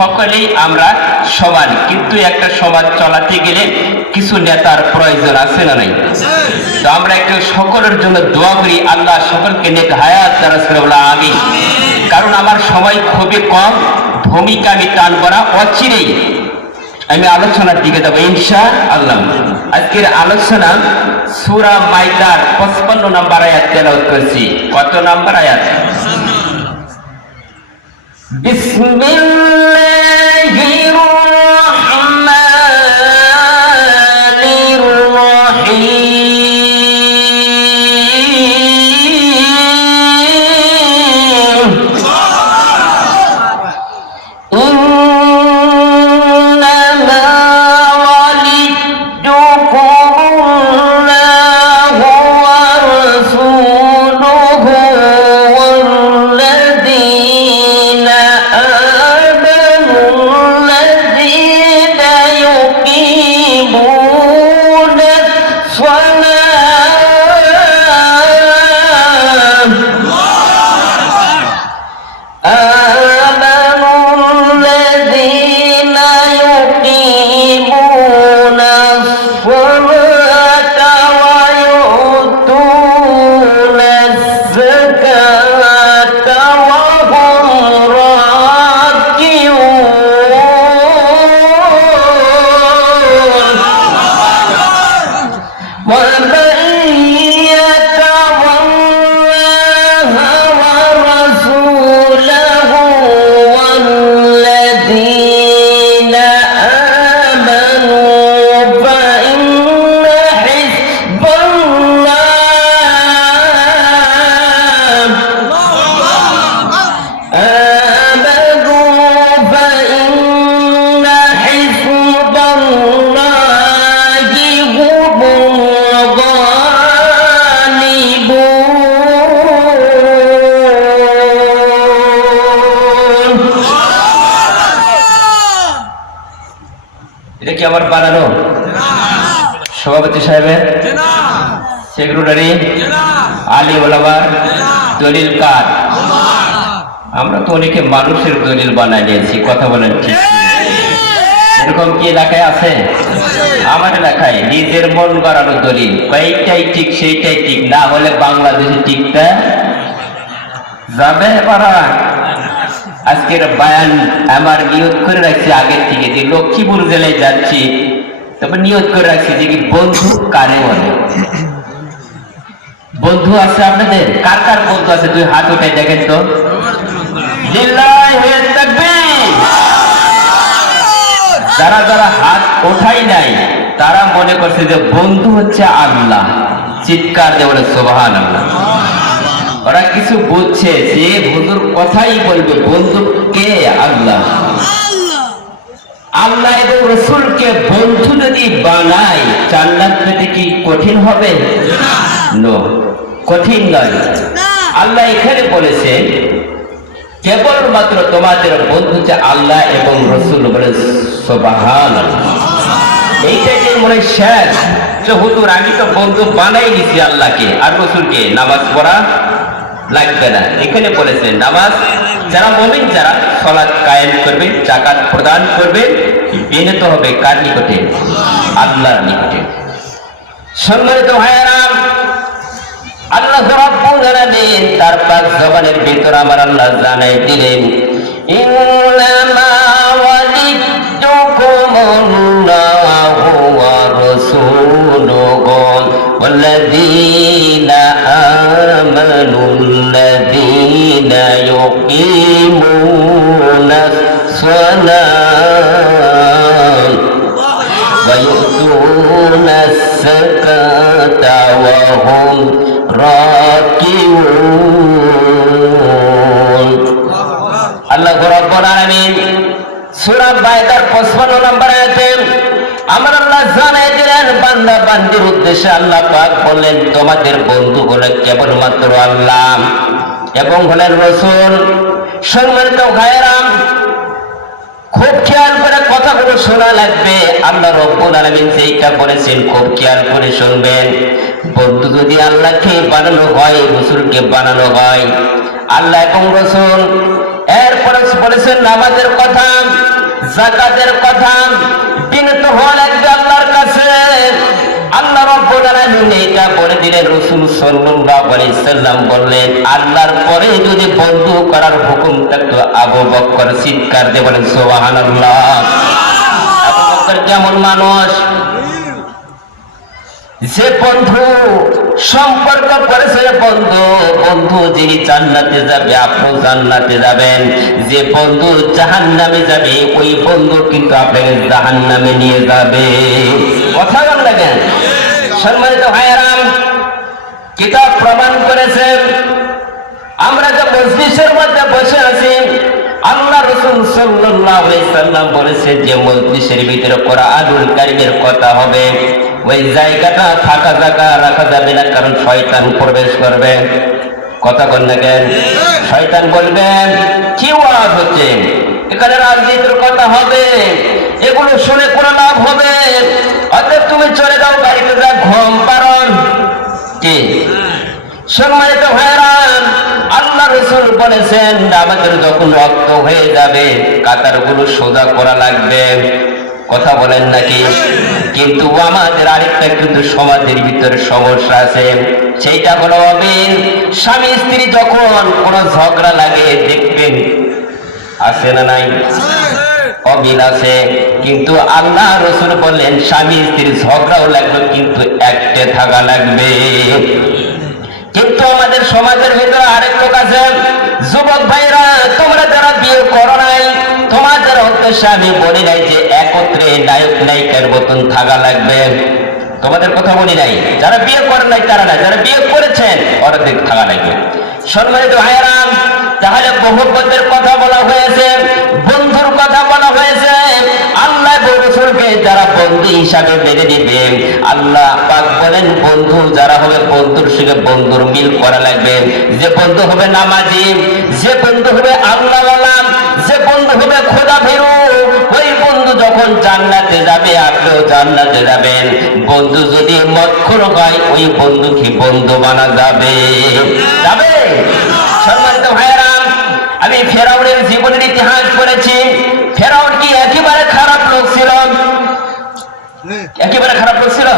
সকলেই আমরা সমান কিন্তু একটা সমাজ চলাতে গেলে কিছু নেতার প্রয়োজন আছে না নাই? তো আমরা একটু সকলের জন্য দোয়া করি, আল্লাহ সকলকে নেক হায়াত তারা আমি। কারণ আমার সময় খুবই কম, ভূমিকা আমি টানবো না অচিরেই। আমি আলোচনার দিকে যাব ইনশা আল্লাহ আজকের আলোচনা সুরা মাইদার পঁচপান্ন নাম্বার আয়াত তেলাওয়াত করছি। কত নাম্বার আয়াত? بسم الله এটা কি আমার বানানো? সভাপতি সাহেবের? সেক্রেটারি? আলী ওলাবার দলিল কার? আমরা তো অনেকে মানুষের দলিল বানাই নিয়েছি, কথা বলেন ঠিক এরকম কি এলাকায় আছে? আমার এলাকায় নিজের মন গড়ানো দলিল, এইটাই ঠিক, সেইটাই ঠিক, না হলে বাংলাদেশে ঠিকটা যাবে পারা আজকের বায়ান আমার নিয়োগ করে রাখছি আগের থেকে, যে লক্ষ্মীপুর জেলায় যাচ্ছি, তবে নিয়োগ করে রাখছি যে কি বন্ধু কারে বলে? বন্ধু আছে আপনাদের? কার কার বন্ধু আছে? তুই হাত উঠাই দেখেন তো। যারা যারা হাত ওঠাই নাই, তারা মনে করছে যে বন্ধু হচ্ছে আল্লাহ। চিৎকার বলে সোবাহান আল্লাহ ওরা কিছু বুঝছে যে হুজুর কথাই বলবে বন্ধু কে? আল্লাহ। আল্লাহ। এবং রসুলকে বন্ধু যদি বানায় জান্নাত পেতে কি কঠিন হবে? নো। কঠিন নয়। আল্লাহ এখানে বলেছে কেবলমাত্র তোমাদের বন্ধু যে আল্লাহ এবং রসুল বলে সোবাহান এইটাই যে মনে শেষ। যে হুজুর আমি তো বন্ধু বানাই দিছি আল্লাহকে আর রসুলকে। নামাজ পড়া লাগবে না এখানে বলেছে নামাজ যারা মমিন যারা সলাৎ কায়েম করবে জাকাত প্রদান করবে বিনীত হবে কার নিকটে আল্লাহর নিকটে সম্মানিত ভাইয়ারাম আল্লাহ রাব্বুল আলামিন তার পাক জবানের ভিতর আমার আল্লাহ জানাই দিলেন ইন্নামা ওয়ালিদুকুমুল্লাহু ওয়া রাসূলুহু والذين آمنوا الذين يقيمون الصلاة ويؤتون الزكاة وهم راكعون আল্লাহ রব্বুল আলামিন সূরা বাইদার 55 নম্বর আয়াতে আমার আল্লাহ জানাই দিলেন বান্দা বান্দির উদ্দেশ্যে আল্লাহ পাক বললেন তোমাদের বন্ধু হলে কেবলমাত্র আল্লাহ এবং হলেন রসুল, সম্মানিত ভাইয়েরাম, খুব খেয়াল করে কথাগুলো শোনা লাগবে। আল্লাহ রব্বুল আলামিন যেইটা বলেছেন খুব খেয়াল করে শুনবেন। বন্ধু যদি আল্লাহকে বানানো হয়, রসুলকে বানানো হয়, আল্লাহ এবং রসুল এরপরে বলেছেন, নামাজের কথা জাকাতের কথা, বিনত হওয়া লাগবে আল্লাহর কাছে। রব্বুল আলামিন এটা বন্ধু বন্ধু সম্পর্ক করেছে, বন্ধু বন্ধু যিনি জান্নাতে যাবে, আপনি জান্নাতে যাবেন। যে বন্ধু জাহান্নামে যাবে, ওই বন্ধু কিন্তু আপনাকে জাহান্নামে নিয়ে যাবে। কথা বল লাগেন সম্মানিত ভাইয়ারাম, কিতাব প্রমাণ করেছে। আমরা যে মজলিসের মধ্যে বসে আছি, আল্লাহ রসুল বলেছে যে ভিতরে কারীমের কথা হবে। ওই জায়গাটা জায়গা রাখা যাবে না, কারণ শয়তান প্রবেশ করবে। কথা বল না শয়তান বলবেন কি ওয়াজ হচ্ছে? এখানে রাজনীতির কথা হবে। এগুলো শুনে কোনো লাভ হবে? অতএব তুমি চলে যাও বাড়িতে ঘুম পারন। কি? সম্মানিত ভাইরান আল্লাহ রসুল বলেছেন, আমাদের যখন রক্ত হয়ে যাবে, কাতারগুলো সোজা করা লাগবে। কথা বলেন নাকি? কিন্তু আমাদের আরেকটা কিন্তু সমাজের ভিতরে সমস্যা আছে। সেইটা হলো অবিন স্বামী, স্ত্রী যখন কোনো ঝগড়া লাগে, দেখবেন, আছে না নাই? অমিল কিন্তু আল্লাহ রসুল বললেন, স্বামী স্ত্রীর ঝগড়াও লাগবে, কিন্তু একটে থাকা লাগবে। কিন্তু আমাদের সমাজের ভিতরে আরেক লোক আছে। যুবক ভাইরা, তোমরা যারা বিয়ে করো নাই, তোমাদের উদ্দেশ্যে আমি বলি নাই যে একত্রে নায়ক নায়িকার মতন থাকা লাগবে। তোমাদের কথা বলি নাই। যারা বিয়ে করেন নাই, তারা নাই। যারা বিয়ে করেছেন, অর্ধেক থাকা লাগবে। সম্মানিত ভাইরাম তাহলে বহুপদের কথা বলা হয়েছে। বন্ধুর কথা বলা হয়েছে। আল্লাহ রসুলকে যারা বন্ধু হিসাবে মেনে নিবে, আল্লাহ পাক বলেন, বন্ধু যারা হবে বন্ধুর সঙ্গে বন্ধুর মিল করা লাগবে। যে বন্ধু হবে নামাজি, যে বন্ধু হবে আল্লাহ যে বন্ধু হবে খোদা ভেরু ওই বন্ধু যখন জান্নাতে যাবে, আপনিও জান্নাতে যাবেন। বন্ধু যদি মৎখর হয়, ওই বন্ধু কি বন্ধু বানা যাবে? যাবে? সম্মানিত ভাইয়েরাম আমি ফেরাউনের জীবনের ইতিহাস পড়েছি। ফেরাউন কি একেবারে খারাপ লোক ছিল? একেবারে খারাপ লোক ছিল?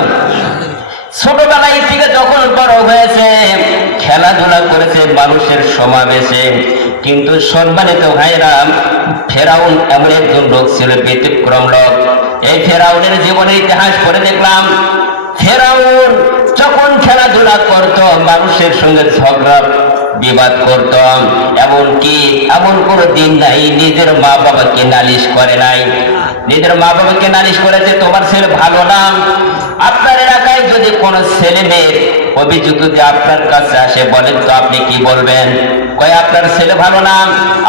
ছোটবেলায় থেকে যখন বড় হয়েছে, খেলাধুলা করেছে, মানুষের সমাবেশে, কিন্তু সম্মানিত ভাইরা ফেরাউন এমন একজন লোক ছিল, ব্যতিক্রম লোক। এই ফেরাউনের জীবনের ইতিহাস পড়ে দেখলাম, ফেরাউন যখন খেলাধুলা করত, মানুষের সঙ্গে ঝগড়া বিবাদ করত এমনকি এমন কোনো দিন নাই নিজের মা বাবাকে নালিশ করে নাই। নিজের মা বাবাকে নালিশ করেছে তোমার ছেলে ভালো না। আপনার এলাকায় যদি কোনো ছেলে মেয়ের অভিযোগ যদি আপনার কাছে আসে বলেন তো আপনি কি বলবেন? কয় আপনার ছেলে ভালো না।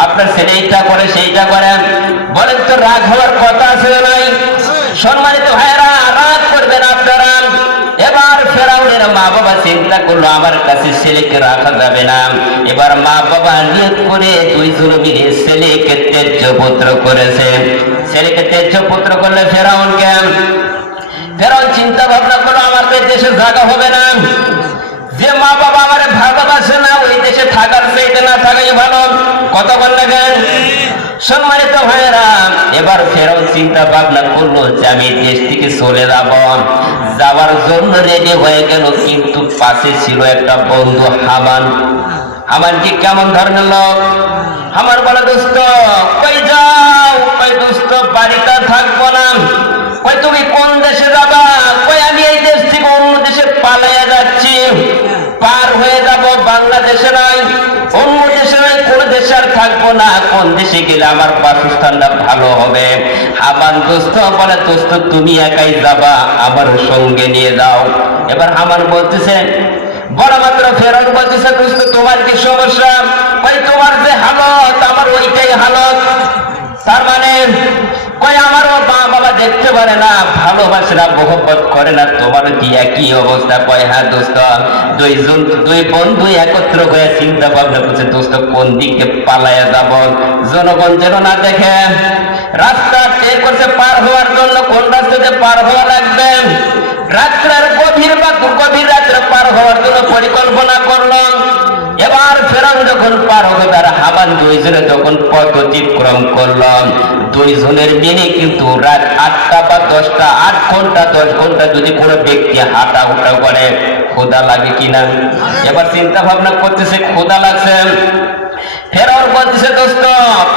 আপনার ছেলে এইটা করে সেইটা করেন বলেন তো রাগ হওয়ার কথা আছে নাই? সম্মানিত ভাইয়েরা রাগ করবেন আপনারা এবার ফেরাউনের মা বাবা চিন্তা করল আমার কাছে ছেলেকে রাখা যাবে না। এবার মা বাবা নিয়োগ করে দুইজন মিলে ছেলেকে তেজ্য পুত্র করেছে। ছেলেকে তেজ্য পুত্র করলে ফেরাউনকে ফেরাউন চিন্তা ভাবনা করল, আমার দেশে জায়গা হবে না। যে মা বাবা আমার ভালোবাসে না, ওই দেশে থাকার চাইতে না থাকাই ভালো। কত বল লাগেন সম্মানিত ভাইয়েরা, এবার ফেরাও চিন্তা ভাবনা করল যে আমি দেশ থেকে চলে যাব। যাওয়ার জন্য রেডি হয়ে গেল, কিন্তু পাশে ছিল একটা বন্ধু হামান। হামান কি কেমন ধরনের লোক? আমার বলে দোস্ত কই যাও? কই দোস্ত বাড়িতে থাকব না। কই তুমি কোন দেশে যাবা কই আমি এই দেশ থেকে অন্য দেশে পালাইয়া যাচ্ছি পার হয়ে যাব বাংলাদেশে নয় অন্য দেশে নয় কোন থাকব না, কোন দেশে গেলে আমার বাসস্থানটা ভালো হবে? হামান দোস্ত বলে, দোস্ত, তুমি একাই যাবা, আমার সঙ্গে নিয়ে যাও। এবার আমার বলতেছে, বড় মাত্র ফেরত বলতেছে, দোস্ত, তোমার কি সমস্যা? ওই তোমার যে হালত, আমার ওইটাই হালত। তার মানে কই আমারও মা বাবা দেখতে পারে না ভালোবাসে না মোহব্বত করে না। তোমার কি একই অবস্থা? কয় হ্যাঁ দোস্ত, দুই বন্ধু একত্র হয়ে চিন্তা ভাবনা করছে, দোস্ত, কোন দিকে পালায়া যাব? জনগণ যেন না দেখে। রাস্তা টের করছে পার হওয়ার জন্য, কোন রাস্তাতে পার হওয়া লাগবে? রাত্রের গভীর বা গভীর রাত্রে পার হওয়ার জন্য পরিকল্পনা এবার এবার যখন পার হবে তার হাবান দুইজনে তখন পথ অতিক্রম করলাম। দুইজনের মিলে কিন্তু রাত আটটা বা দশটা, আট ঘণ্টা, দশ ঘণ্টা যদি কোনো ব্যক্তি হাঁটা উঠা করে খোদা লাগে কিনা? এবার চিন্তা ভাবনা করতেছে খোদা লাগছে। ফেরার বলতেছে, দোস্ত,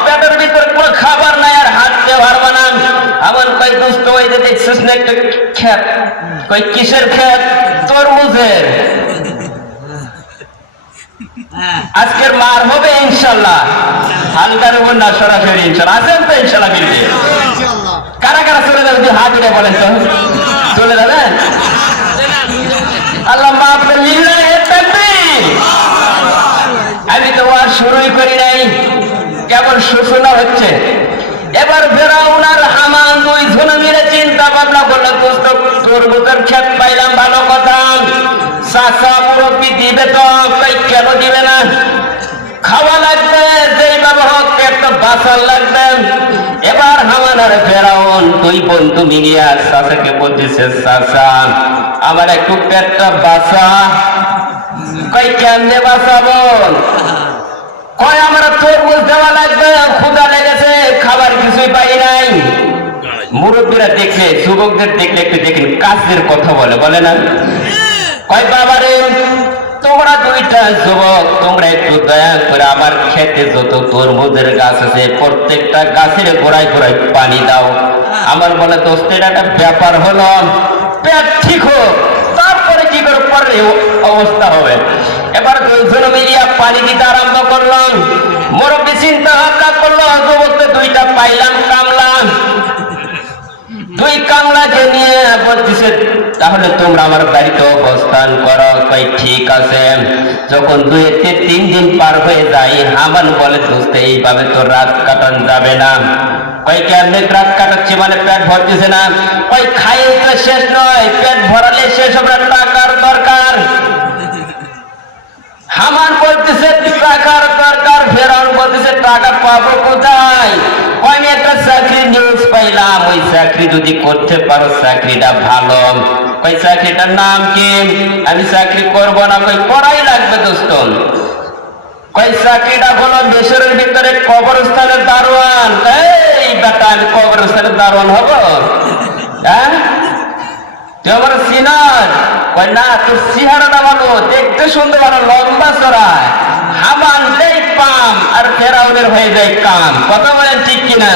পেটের ভিতর কোনো খাবার নাই আর হাঁটতে পারবে না। আমার কই দোস্ত, ওই যে দেখছিস না একটা ক্ষেত? কই কিসের ক্ষেত? তরমুজের। আজকের মার হবে ইনশাল্লাহ হালকার উপর না সরাসরি ইনশাল্লাহ আছেন তো ইনশাল্লাহ মিলবে। কারা কারা চলে যাবে? যদি হাত উঠে বলেন তো। চলে যাবেন আল্লাহ মাফ আমি তো আর শুরুই করি নাই। কেবল সূচনা হচ্ছে। এবার ফেরাউন আর হামান দুই ঝুনে মিলে চিন্তা ভাবনা করল দোস্ত তোর বুকের ক্ষেত পাইলাম ভালো কথা। চাষা মুরব্বী দিবে তো কেন দিবে না? খাওয়া লাগবে যেইভাবে হোক একটা বাসার লাগবে। এবার হামান আর ফেরাউন দুই বন্ধু মিলিয়া চাষাকে বলতেছে চাষা আমার একটু পেটটা বাসা কই কেমনে বাঁচাবো? কয়, আমরা তরমুজ দেওয়া লাগবে ক্ষুদা লেগেছে, খাবার কিছুই পাই নাই। মুরব্বীরা দেখলে, যুবকদের দেখলে একটু দেখেন, কাজের কথা বলে বলে না? কয় বাবারে, তোমরা দুইটা যুবক, তোমরা একটু দয়া করে আমার খেতে যত তরমুজের গাছ আছে, প্রত্যেকটা গাছের গোড়ায় গোড়ায় পানি দাও। আমার বলে, দোস্ত, এটা একটা ব্যাপার হলো, পেট ঠিক হোক, তারপরে কি করে পরে অবস্থা হবে। এবার দুইজন মিলিয়া পানি দিতে আরম্ভ করলাম। মুরব্বী চিন্তা ভাবনা করল, যুবককে দুইটা পাইলাম কামলাম দুই কামলাকে নিয়ে বলতেছে, তাহলে তোমরা আমার বাড়িতে অবস্থান করো। কই ঠিক আছে। যখন দুই তিন দিন পার হয়ে যায়, হামান বলে, দোস্ত, এইভাবে তো রাত কাটান যাবে না। কই কেমনে রাত কাটাচ্ছি মানে পেট ভরতেছে না? ওই খাইয়ে তো শেষ নয়, পেট ভরালে শেষ হবে, টাকার দরকার। হামান বলতেছে, টাকার দরকার। ফেরাউন বলতেছে, টাকা পাবো কোথায়? আমি একটা চাকরি নিউজ পাইলাম, ওই চাকরি যদি করতে পারো, চাকরিটা ভালো। চাকরিটার নাম কি? আমি চাকরি করব না, কই করাই লাগবে দোস্ত। কই চাকরিটা হলো দেশের ভিতরে কবরস্থানের দারোয়ান। এই বেটা, আমি কবরস্থানের দারোয়ান হব? হ্যাঁ? সিনার। কই না, তোর দেখতে সুন্দর, ভালো, লম্বা চড়ায় হামান পাম আর ফেরাউনের হয়ে যায় কাম কথা বলেন ঠিক কিনা?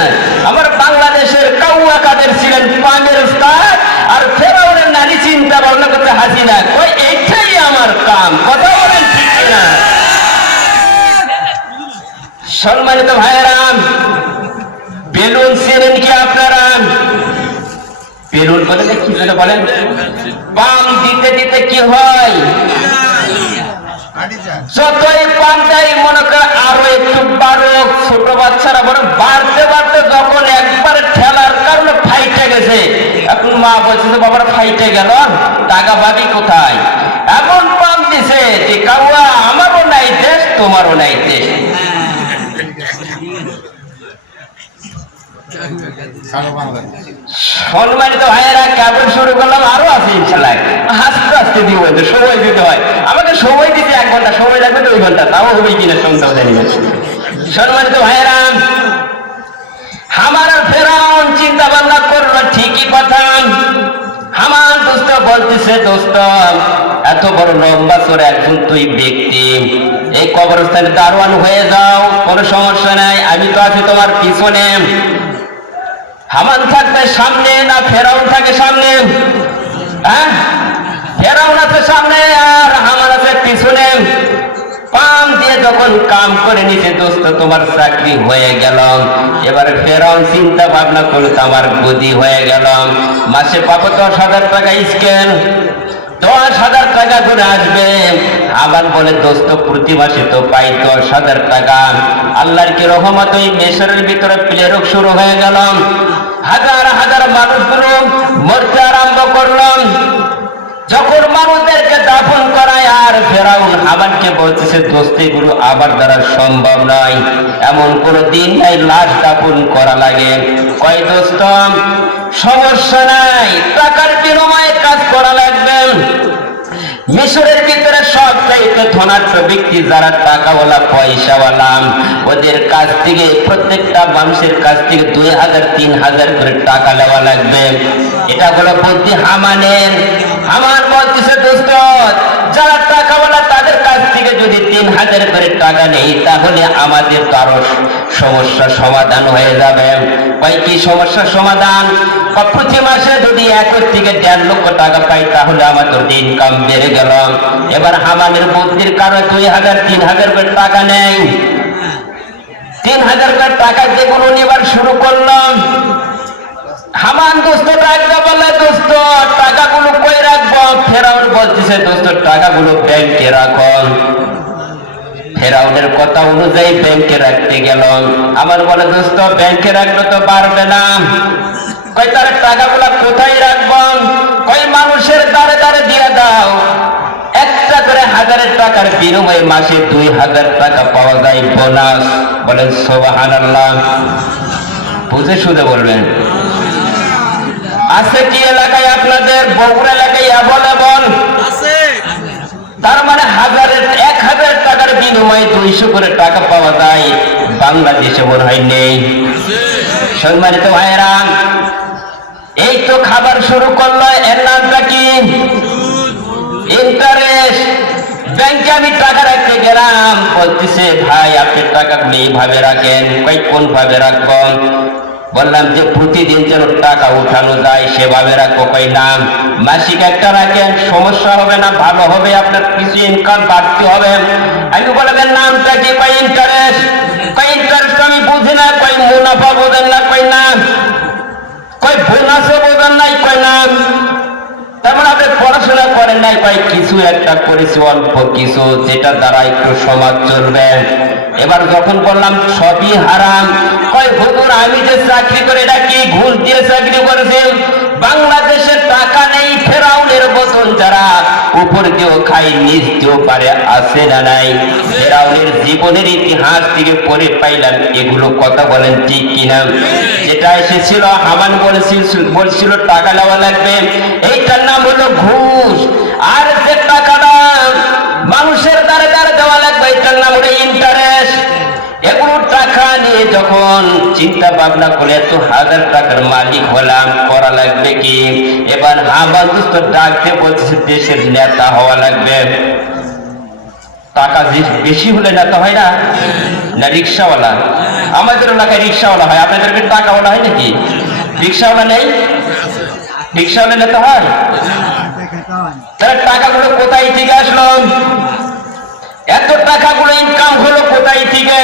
আমার বাংলাদেশের কাউয়া কাদের ছিলেন পামের উস্তাদ, আর ফেরাউনের নারী চিন্তা ভাবনা করতে হাসিনা। কই এইটাই আমার কাম কথা বলেন ঠিক কিনা? সম্মানিত ভাইয়েরাম বেলুন ছিলেন কি আপনারা? বেলুন বলে কি বলেন? পাম দিতে দিতে কি হয়? যতই দেয় মনে করে আরও একটু বাড়ো ছোট বাচ্চারা বলে বাড়তে বাড়তে যখন একবার ঠেলার কারণে ফাইটে গেছে এখন মা বলছে যে বাবার ফাইটে গেল টাকা পাবি কোথায়? এমন পাম দিছে যে কাউয়া আমারও নাই দেশ তোমারও নাই দেশ। সম্মানিত ভাইয়েরা কেবল শুরু করলাম আরও আছে ইনশাল্লাহ। হাসতে হাসতে দিব সময় দিতে হয়। সময় দিতে এক ঘণ্টা, সময় লাগবে দুই ঘণ্টা, তাও হবে কিনা সন্দেহ জানি না। সম্মানিত ভাইয়েরা আমার ফেরাউন চিন্তা ভাবনা করল ঠিকই কথা। আমার দোস্ত বলতেছে, দোস্ত, এত বড় লম্বা একজন তুই ব্যক্তি। এই কবরস্থানে দারোয়ান হয়ে যাও, কোনো সমস্যা নাই, আমি তো আছি তোমার পিছনে। হামান থাকবে সামনে না ফেরাউন থাকে সামনে? হ্যাঁ? ফেরাউন আছে সামনে আর হামান পাম দিয়ে যখন কাম করে দোস্ত, তোমার চাকরি হয়ে গেল। এবারে চিন্তা ভাবনা আমার গদি হয়ে গেল। মাসে পাবো দশ হাজার টাকা স্কেল, দশ হাজার টাকা করে আসবে। আবার বলে, দোস্ত, প্রতি মাসে তো পাই দশ হাজার টাকা। আল্লাহর কি রহমত, ওই মেশরের ভিতরে প্লেরক শুরু হয়ে গেল। হাজার হাজার মানুষগুলো মরতে আরম্ভ করলাম। যখন মানুষদেরকে দাফন করায় আর ফেরাউন আমাকে বলতেছে, দোস্তি গুলো আবার দ্বারা সম্ভব নয়। এমন কোন দিন নাই, লাশ দাফন করা লাগে। কয়, দোস্ত, সমস্যা নাই। টাকার বিনিময়ে কাজ করা লাগবে। মিশরের ভিতরে সব চাইতে ধনাঢ্য ব্যক্তি যারা টাকাওয়ালা, পয়সাওয়ালা, ওদের কাছ থেকে, প্রত্যেকটা মানুষের কাছ থেকে দুই হাজার, তিন হাজার করে টাকা নেওয়া লাগবে। এটা হলো বলছি হামানের আমার বলতেছে, দোস্ত যারা টাকাওয়ালা তাদের কাছ থেকে যদি তিন হাজার করে টাকা নেই, তাহলে আমাদের আরও সমস্যা সমাধান হয়ে যাবে। কয় কি সমস্যার সমাধান? প্রতি মাসে যদি এক থেকে দেড় লক্ষ টাকা পাই, তাহলে আমাদের ইনকাম বেড়ে গেল। এবার হামানের বুদ্ধির কারণে দুই হাজার, তিন হাজার করে টাকা নেই। তিন হাজার করে টাকা যেগুলো নেবার শুরু করলাম। হামান দোস্ত ডাকতে বলে দোস্ত, টাকাগুলো কই রাখব? ফেরাউন বলতেছে, দোস্ত, টাকাগুলো ব্যাংকে রাখো ফেরাউনের কথা অনুযায়ী ব্যাংকে রাখতে গেল আমার বলে দোস্ত ব্যাংকে রাখলে তো পারবে না। কই তার টাকাগুলা কোথায় রাখব? কই মানুষের দ্বারে দ্বারে দিয়ে দাও। একটা করে হাজারের টাকার বিনিময়ে মাসে দুই হাজার টাকা পাওয়া যায় বোনাস। বলেন সোবাহান আল্লাহ বুঝে শুনে বলবেন। আছে কি এলাকায় আপনাদের? বগুড়া এলাকায় আছে। তার মানে হাজারের হাজার টাকার বিনিময়ে দুইশো করে টাকা পাওয়া যায়। বাংলাদেশে মনে হয় নেই। সম্মানিত ভাইয়েরা, এই তো খাবার শুরু করল এর নামটা কি ইন্টারেস্ট। ব্যাংকে আমি টাকা রাখতে গেলাম। বলতেছে, ভাই, আপনি টাকা টাকাগুলো এইভাবে রাখেন কোন ভাবে রাখব? বললাম যে প্রতিদিন যেন টাকা উঠানো যায়, সেভাবে রাখব। কই নাম মাসিক একটা রাখেন, সমস্যা হবে না, ভালো হবে, আপনার কিছু ইনকাম বাড়তে হবে। আমি বলবেন নামটা কি? কই ইন্টারেস্ট কই ইন্টারেস্ট আমি বুঝি না কই মুনাফা বোঝেন না কই না কই বোনাসও বোঝেন নাই, কয় না তার মানে আপনি পড়াশোনা করেন নাই, ভাই, কিছু একটা করেছি, অল্প কিছু, যেটা দ্বারা একটু সমাজ চলবে। এবার যখন বললাম, সবই হারাম, কয়, হুজুর, আমি যে চাকরি করে এটা কি ঘুষ দিয়ে চাকরি করেছি বাংলাদেশের টাকা নেই যারা উপর দিয়েও খাই নিচ দিয়েও পারে আছে না নাই। ফেরাউনের জীবনের ইতিহাস থেকে পড়ে পাইলাম এগুলো কথা বলেন ঠিক কিনা? যেটা এসেছিল, হামান বলেছিল, বলছিল, টাকা নেওয়া লাগবে। এইটার নাম হলো ঘুষ। আর যে টাকাটা মানুষের দ্বারা দ্বারা দেওয়া লাগবে এটার নাম হলো ইন্টারেস্ট এগুলো টাকা নিয়ে যখন চিন্তা ভাবনা করে এত হাজার টাকার মালিক হলাম, করা লাগবে কি? এবার হামান দুস্থ ডাকতে বলছে দেশের নেতা হওয়া লাগবে। টাকা বেশি হলে নেতা হয় না? না রিক্সাওয়ালা। আমাদের এলাকায় রিক্সাওয়ালা হয়, আপনাদের টাকাওয়ালা হয় নাকি? রিক্সাওয়ালা নেই? রিক্সাওয়ালা নেতা হয়? তাহলে টাকাগুলো কোথায় থেকে আসলো? এত টাকাগুলো ইনকাম হলো কোথায় থেকে?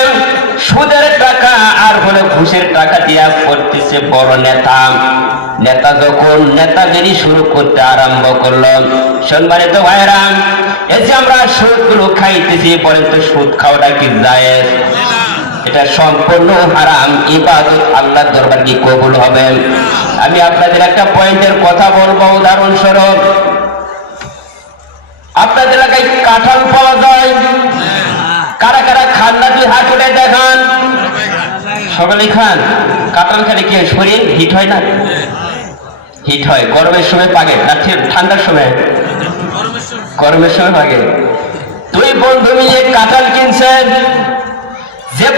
সুদের টাকা, আর হলো ঘুষের টাকা দিয়া করতেছে বড় নেতা। নেতা যখন নেতাগিরি শুরু করতে আরম্ভ করল। সম্মানিত ভাইরা এই যে আমরা সুদগুলো খাইতেছি, বলেন তো সুদ খাওয়াটা কি যায় এটা সম্পূর্ণ হারাম, ইবাদত আল্লাহ দরবার কি কবুল হবে? আমি আপনাদের একটা পয়েন্টের কথা বলব, উদাহরণস্বরূপ আপনাদের এলাকায় কাঁঠাল পাওয়া যায়? কারা কারা খান না তুই হাত উঠে দেখান। সকালে খান। কাঁঠাল খেলে কি শরীর হিট হয় না? হিট হয়। গরমের সময় পাগে। না ঠান্ডার সময়? গরমের সময় পাগে। তুই বন্ধু মিলে কাঁঠাল কিনছেন। যে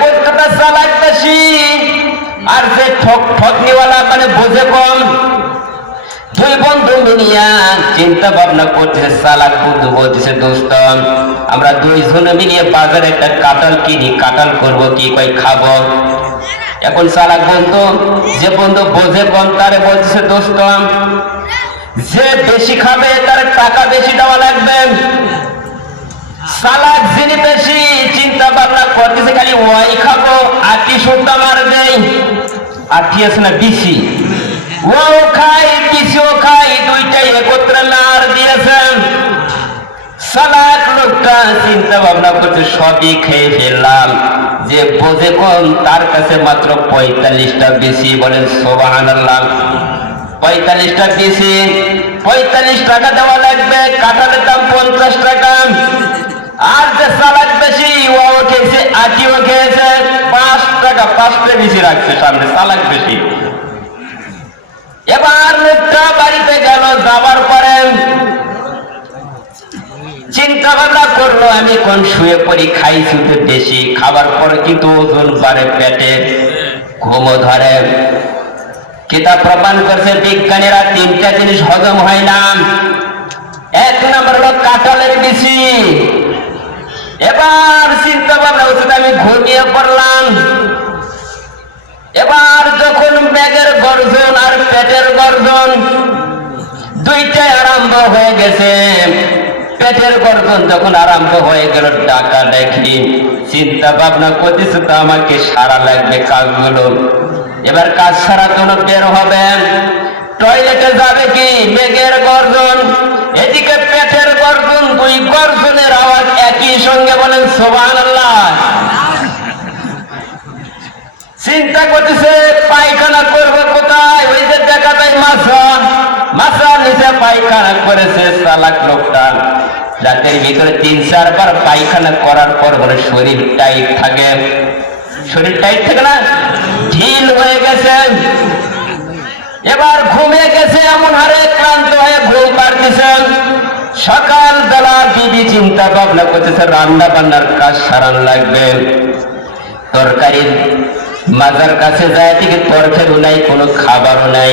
চালাক বেশি আর যে ঠক ঠকনিওয়ালা মানে বোঝে কম দুই বন্ধু মিলিয়া চিন্তা ভাবনা করতেছে সালাক বন্ধু বলতেছে, দোস্ত, আমরা দুইজনে মিলিয়ে বাজারে একটা কিনি, কাঁঠাল করব কি কই খাব? এখন সালাক বন্ধু, যে বন্ধু বোঝে কম, তারে বলতেছে, দোস্ত, যে বেশি খাবে, তার টাকা বেশি দেওয়া লাগবে। সালাক যিনি বেশি, চিন্তা ভাবনা করতেছে, খালি ওয়াই খাব, আটি সুদ্ধা মারবে। আটি আছে না, বেশি। ও খাই, কিসিও খাই, দুইটাই একত্রে নার দিয়েছেন। সালাক লোকটা চিন্তা ভাবনা করছে, সবই খেয়ে ফেললাম। যে বোঝে তার কাছে মাত্র পঁয়তাল্লিশটা বেশি বলেন সোবাহান পঁয়তাল্লিশটা বেশি পঁয়তাল্লিশ টাকা দেওয়া লাগবে, কাঁঠালের দাম পঞ্চাশ টাকা। আর যে সালাদ বেশি ও খেয়েছে, আটিও খেয়েছে, পাঁচ টাকা, পাঁচটা বেশি রাখছে সামনে সালাদ বেশি। এবার লোকটা বাড়িতে গেল যাবার পরে চিন্তা ভাবনা করল, আমি কোন শুয়ে পড়ি, খাই শুধু বেশি খাবার। পরে কিন্তু ওজন বাড়ে পেটে ঘুমো ধরে। কিতাব প্রমাণ করছে, বিজ্ঞানীরা তিনটা জিনিস হজম হয় না। এক নম্বর হলো কাঁঠালের বিচি। এবার চিন্তা ভাবনা উচিত আমি ঘুমিয়ে পড়লাম। এবার যখন ব্যাগের গর্জন আর পেটের গর্জন, দুইটাই আরম্ভ হয়ে গেছে। পেটের গর্জন যখন আরম্ভ হয়ে গেল, ডাকা দেখি, চিন্তা ভাবনা করতেছে তো আমাকে সারা লাগবে কাজগুলো। এবার কাজ সারার জন্য বের হবে। টয়লেটে যাবে কি? মেঘের গর্জন। এদিকে পেটের গর্জন, দুই গর্জনের আওয়াজ একই সঙ্গে বলেন সোবান আল্লাহ চিন্তা করতেছে, পায়খানা করব কোথায়? ওই যে দেখা যায় মাছা মাছা নিচে পায়খানা করেছে, চালাক লোকটা রাতের ভিতরে তিন, চারবার পায়খানা করার পর বলে শরীর টাইট থাকে। শরীর টাইট থাকে না? ঢিল হয়ে গেছে। এবার ঘুমিয়ে গেছে, এমন হারে ক্লান্ত হয়ে ঘুম পারতেছে সকাল বেলা বিবি চিন্তা ভাবনা করতেছে, রান্না বান্নার কাজ সারান লাগবে। তরকারির মাজার কাছে যায় থেকে তরকারিও নাই, কোনো খাবারও নাই।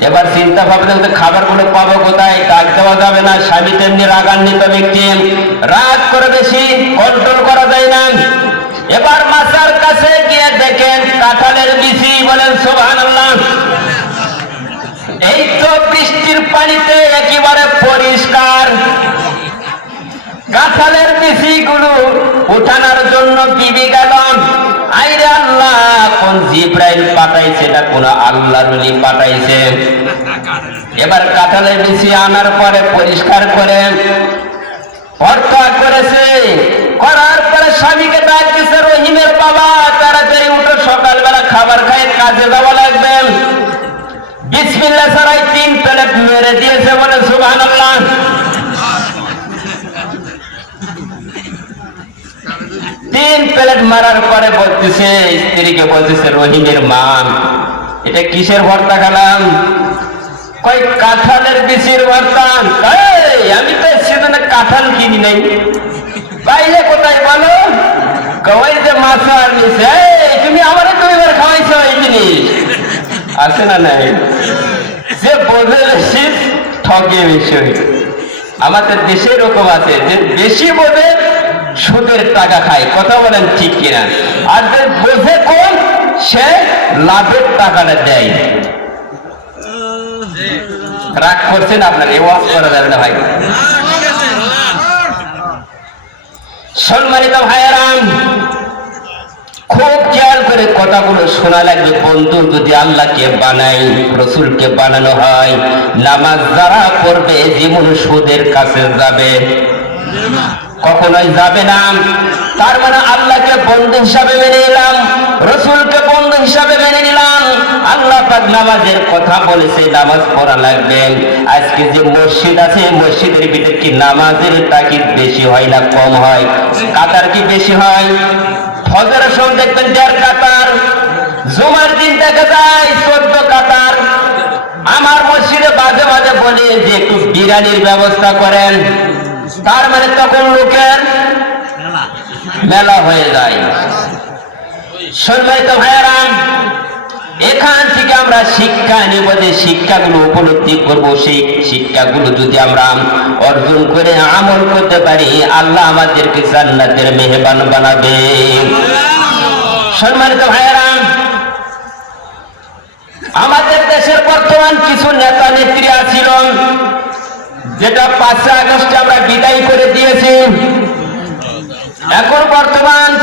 এবার চিন্তা ভাবনা খাবারগুলো পাবো কোথায়? ডাক দেওয়া যাবে না, স্বামী তেমনি রাগান্বিত ব্যক্তি। রাগ করে বেশি কন্ট্রোল করা যায় না। এবার মাজার কাছে গিয়ে দেখেন কাঁঠালের বিচি, বলেন সোহান এই তো বৃষ্টির পানিতে একেবারে পরিষ্কার। কাঁঠালেরগুলো উঠানোর জন্য বিবি গেল আইরে আল্লাহ, কোন জিব্রাইল পাঠাইছে না কোন আল্লাহ রুলি পাঠাইছে? এবার কাঁঠালের বিচি আনার পরে পরিষ্কার করে হত্যা করেছে। করার পরে স্বামীকে ডাক দিছে, রহিমের বাবা, তাড়াতাড়ি উঠো, সকালবেলা খাবার খায় কাজে যাওয়া লাগবে। বিসমিল্লা সারাই তিন প্লেট মেরে দিয়েছে বলে সুবহানাল্লাহ। তিন প্লেট মারার পরে বলতেছে, স্ত্রীকে বলতেছে, রহিমের মা এটা কিসের ভর্তা খেলাম? কই কাঁঠালের বিচির ভর্তা। আমি তো সেদিনে কাঁঠাল কিনি নাই। বাইরে কোথায় বলো? কই যে মাছ আর তুমি আমারে দুইবার খাওয়াইছো এই জিনিস। আছে না নাই? যে বোঝে বেশি ঠকে বেশি। আমাদের দেশে এরকম আছে, যে বেশি বোঝে সুদের টাকা খায়, কথা বলেন ঠিক কিনা? আর যে বোঝে কোন সে লাভের টাকাটা দেয়। রাগ করছেন আপনার এ ওয়াজ করা যাবে না ভাই। সম্মানিত ভাইয়ারাম, খুব খেয়াল করে কথাগুলো শোনা লাগবে বন্ধু যদি আল্লাহকে বানাই, রসুলকে বানানো হয়, নামাজ যারা করবে জীবন সুদের কাছে যাবে। কখনোই যাবে না। তার মানে আল্লাহকে বন্ধু হিসাবে মেনে নিলাম, রসুলকে বন্ধু হিসাবে মেনে নিলাম। আল্লাহ পাক নামাজের কথা বলেছে, নামাজ পড়া লাগবে। আজকে যে মসজিদ আছে, মসজিদের ভিতরে কি নামাজের তাকিদ বেশি হয় না কম হয়? কাতার কি বেশি হয়? ফজরের সময় দেখবেন দেড় কাতার, জুমার দিন দেখা যায় চোদ্দ কাতার। আমার মসজিদে মাঝে মাঝে বলে যে, একটু বিরিয়ানির ব্যবস্থা করেন। তার মানে তখন লোকের মেলা। হয়ে যায়। সম্মানিত ভাইয়ারাম এখান থেকে আমরা শিক্ষা নিব যে শিক্ষাগুলো উপলব্ধি করব সেই শিক্ষাগুলো যদি আমরা অর্জন করে আমল করতে পারি আল্লাহ আমাদেরকে জান্নাতের মেহমান বানাবে। সম্মানিত ভাইয়ারাম আমাদের দেশের বর্তমান কিছু নেতা নেত্রী আছিল যেটা পাঁচটা আগস্টে আমরা বিদায় করে দিয়েছি। এখন বর্তমান